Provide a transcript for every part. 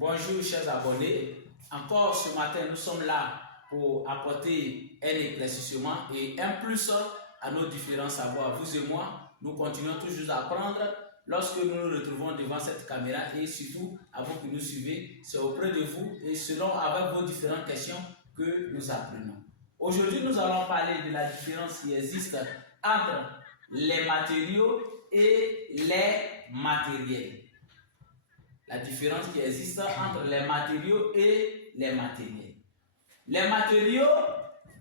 Bonjour chers abonnés, encore ce matin nous sommes là pour apporter un éclaircissement et un plus à nos différents savoirs. Vous et moi, nous continuons toujours à apprendre lorsque nous nous retrouvons devant cette caméra et surtout à vous qui nous suivez, c'est auprès de vous et selon avec vos différentes questions que nous apprenons. Aujourd'hui nous allons parler de la différence qui existe entre les matériaux et les matériels. La différence qui existe entre les matériaux et les matériels. Les matériaux,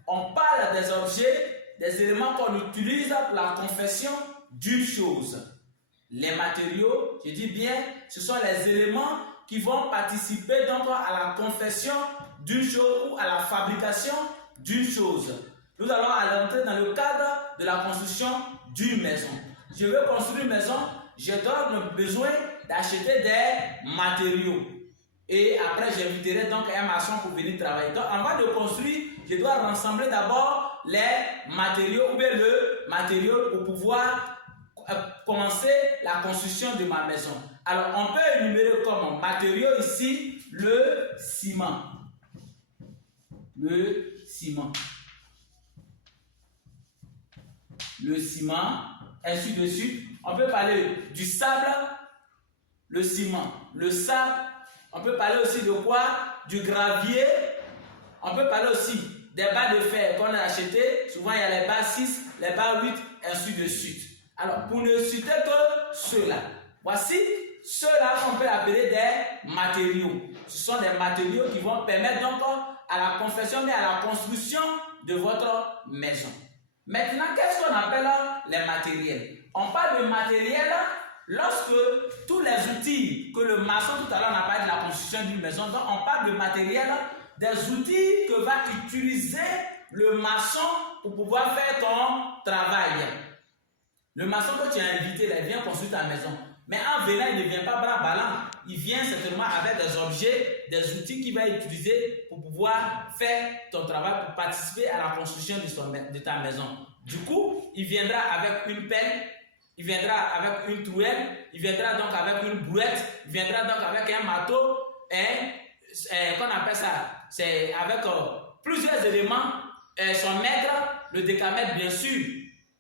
on parle des objets, des éléments qu'on utilise pour la confection d'une chose. Les matériaux, je dis bien, ce sont les éléments qui vont participer donc à la confection d'une chose ou à la fabrication d'une chose. Nous allons entrer dans le cadre de la construction d'une maison. Je veux construire une maison, je donne besoin d'acheter des matériaux. Et après, j'inviterai donc un maçon pour venir travailler. Donc, avant de construire, je dois rassembler d'abord les matériaux ou bien le matériau pour pouvoir commencer la construction de ma maison. Alors, on peut énumérer comme matériau ici le ciment. Le ciment. Le ciment, ainsi de suite. On peut parler du sable, le ciment, le sable. On peut parler aussi de quoi? Du gravier. On peut parler aussi des barres de fer qu'on a achetées. Souvent, il y a les barres 6, les barres 8, ainsi de suite. Alors, pour ne citer que ceux-là, voici ceux-là qu'on peut appeler des matériaux. Ce sont des matériaux qui vont permettre donc à la confection et à la construction de votre maison. Maintenant, qu'est-ce qu'on appelle les matériels? On parle de matériel lorsque tous les outils que le maçon, tout à l'heure, on a parlé de la construction d'une maison, donc on parle de matériel, des outils que va utiliser le maçon pour pouvoir faire ton travail. Le maçon que tu as invité, il vient construire ta maison. Mais en venant, il ne vient pas bras ballants. Il vient certainement avec des objets, des outils qu'il va utiliser pour pouvoir faire ton travail, pour participer à la construction de ta maison. Du coup, il viendra avec une pelle, il viendra avec une trouelle, il viendra donc avec une brouette, il viendra donc avec un marteau, qu'on appelle ça, c'est avec plusieurs éléments, son mètre, le décamètre bien sûr,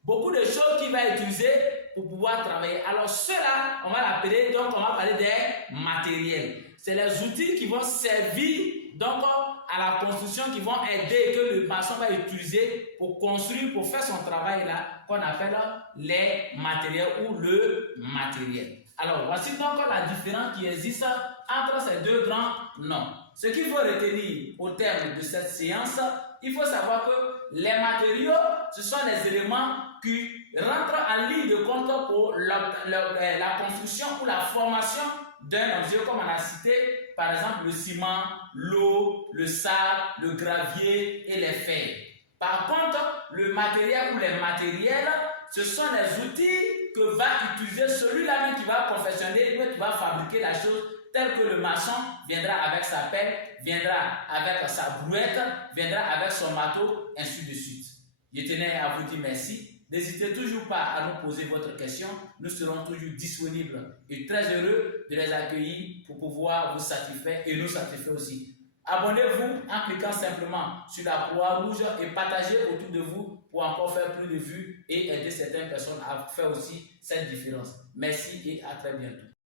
beaucoup de choses qu'il va utiliser pour pouvoir travailler. Alors cela, on va l'appeler, donc on va parler des matériels. C'est les outils qui vont servir donc à la construction, qui vont aider, que le maçon va utiliser pour construire, pour faire son travail là, qu'on appelle les matériels ou le matériel. Alors voici donc la différence qui existe entre ces deux grands noms. Ce qu'il faut retenir au terme de cette séance, il faut savoir que les matériaux, ce sont les éléments qui rentrent en ligne de compte pour la construction ou la formation d'un objet, comme on a cité, par exemple le ciment, l'eau, le sable, le gravier et les fers. Par contre, le matériel ou les matériels, ce sont les outils que va utiliser celui-là même qui va confectionner, qui va fabriquer la chose, tel que le maçon viendra avec sa pelle, viendra avec sa brouette, viendra avec son marteau, ainsi de suite. Je tenais à vous dire merci. N'hésitez toujours pas à nous poser votre question. Nous serons toujours disponibles et très heureux de les accueillir pour pouvoir vous satisfaire et nous satisfaire aussi. Abonnez-vous en cliquant simplement sur la croix rouge et partagez autour de vous pour encore faire plus de vues et aider certaines personnes à faire aussi cette différence. Merci et à très bientôt.